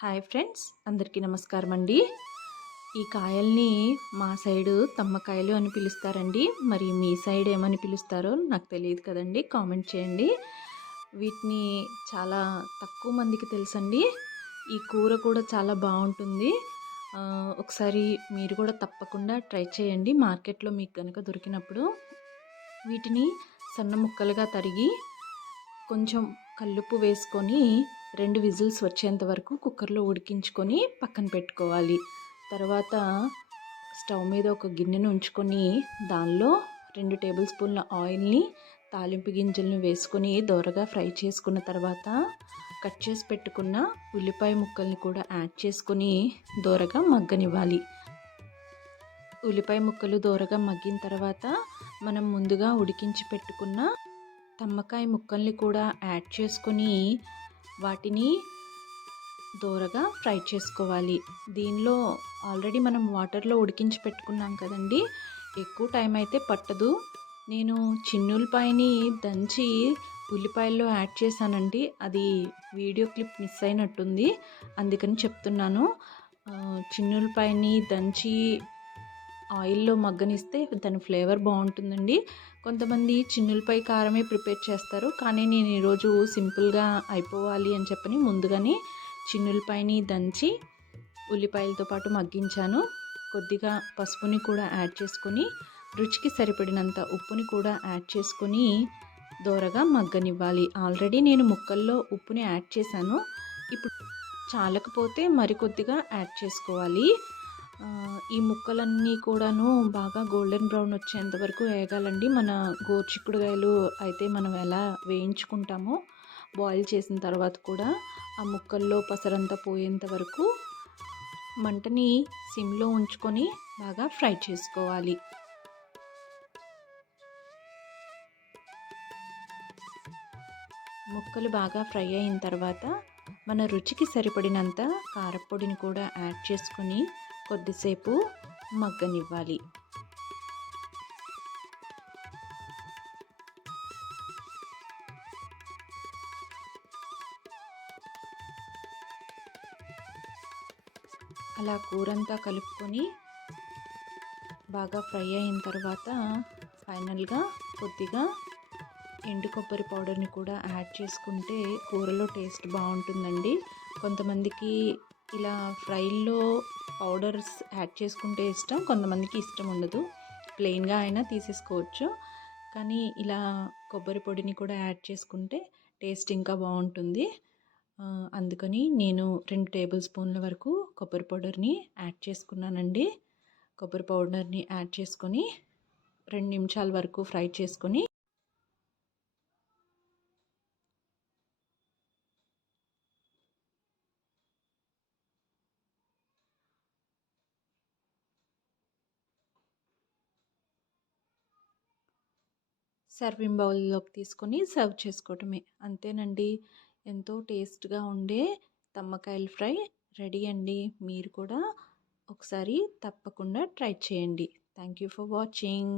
Hi friends అందరికీ నమస్కారం అండి ఈ కాయల్ని మా సైడు తమ్మకాయలు అని పిలుస్తారండి. మరి మీ సైడ్ ఏమని పిలుస్తారో నాకు తెలియదు కదండి కామెంట్ చేయండి. వీటిని చాలా తక్కువ మందికి తెలుసండి. ఈ కూర కూడా చాలా బాగుంటుంది. ఒకసారి మీరు కూడా తప్పకుండా ట్రై చేయండి. మార్కెట్లో మీకు కనుక దొరికినప్పుడు వీటిని సన్న ముక్కలుగా తరిగి కొంచెం కల్లుప్పు వేసుకొని రెండు విజిల్స్ వచ్చేంత వరకు కుక్కర్లో ఉడికించుకొని పక్కన పెట్టుకోవాలి. తర్వాత స్టవ్ మీద ఒక గిన్నెను ఉంచుకొని దానిలో రెండు టేబుల్ స్పూన్ల ఆయిల్ని తాలింపు గింజలను వేసుకొని దోరగా ఫ్రై చేసుకున్న తర్వాత కట్ చేసి పెట్టుకున్న ఉల్లిపాయ ముక్కల్ని కూడా యాడ్ చేసుకొని దోరగా మగ్గనివ్వాలి. ఉల్లిపాయ ముక్కలు దోరగా మగ్గిన తర్వాత మనం ముందుగా ఉడికించి పెట్టుకున్న తమ్మకాయ ముక్కల్ని కూడా యాడ్ చేసుకొని వాటిని దోరగా ఫ్రై చేసుకోవాలి. దీనిలో ఆల్రెడీ మనం వాటర్లో ఉడికించి పెట్టుకున్నాం కదండి. ఎక్కువ టైం అయితే పట్టదు. నేను చిన్నులపాయని దంచి ఉల్లిపాయల్లో యాడ్ చేశానండి. అది వీడియో క్లిప్ మిస్ అయినట్టుంది. అందుకని చెప్తున్నాను. చిన్నులపాయని దంచి ఆయిల్లో మగ్గనిస్తే దాని ఫ్లేవర్ బాగుంటుందండి. కొంతమంది చిన్నులపై కారమే ప్రిపేర్ చేస్తారు. కానీ నేను ఈరోజు సింపుల్గా అయిపోవాలి అని చెప్పని ముందుగానే చిన్నులపైని దంచి ఉల్లిపాయలతో పాటు మగ్గించాను. కొద్దిగా పసుపుని కూడా యాడ్ చేసుకొని రుచికి సరిపడినంత ఉప్పుని కూడా యాడ్ చేసుకొని దోరగా మగ్గనివ్వాలి. ఆల్రెడీ నేను ముక్కల్లో ఉప్పుని యాడ్ చేశాను. ఇప్పుడు చాలకపోతే మరికొద్దిగా యాడ్ చేసుకోవాలి. ఈ ముక్కలన్నీ కూడాను బాగా గోల్డెన్ బ్రౌన్ వచ్చేంత వరకు వేగాలండి. మన గోర్చిక్కుడుగాయలు అయితే మనం ఎలా వేయించుకుంటామో బాయిల్ చేసిన తర్వాత కూడా ఆ ముక్కల్లో పసరంతా పోయేంత వరకు మంటని సిమ్లో ఉంచుకొని బాగా ఫ్రై చేసుకోవాలి. ముక్కలు బాగా ఫ్రై అయిన తర్వాత మన రుచికి సరిపడినంత కారపొడిని కూడా యాడ్ చేసుకొని కొద్దిసేపు మగ్గనివ్వాలి. అలా కూరంతా కలుపుకొని బాగా ఫ్రై అయిన తర్వాత ఫైనల్గా కొద్దిగా ఎండు కొబ్బరి పౌడర్ని కూడా యాడ్ చేసుకుంటే కూరలో టేస్ట్ బాగుంటుందండి. కొంతమందికి ఇలా ఫ్రైల్లో పౌడర్స్ యాడ్ చేసుకుంటే ఇష్టం. కొంతమందికి ఇష్టం ఉండదు. ప్లెయిన్గా అయినా తీసేసుకోవచ్చు. కానీ ఇలా కొబ్బరి పొడిని కూడా యాడ్ చేసుకుంటే టేస్ట్ ఇంకా బాగుంటుంది. అందుకని నేను రెండు టేబుల్ స్పూన్ల వరకు కొబ్బరి పౌడర్ని యాడ్ చేసుకున్నానండి. కొబ్బరి పౌడర్ని యాడ్ చేసుకొని రెండు నిమిషాల వరకు ఫ్రై చేసుకొని సర్వింగ్ బౌల్లోకి తీసుకొని సర్వ్ చేసుకోవటమే. అంతేనండి. ఎంతో టేస్ట్గా ఉండే తమ్మకాయల ఫ్రై రెడీ అండి. మీరు కూడా ఒకసారి తప్పకుండా ట్రై చేయండి. Thank you for watching.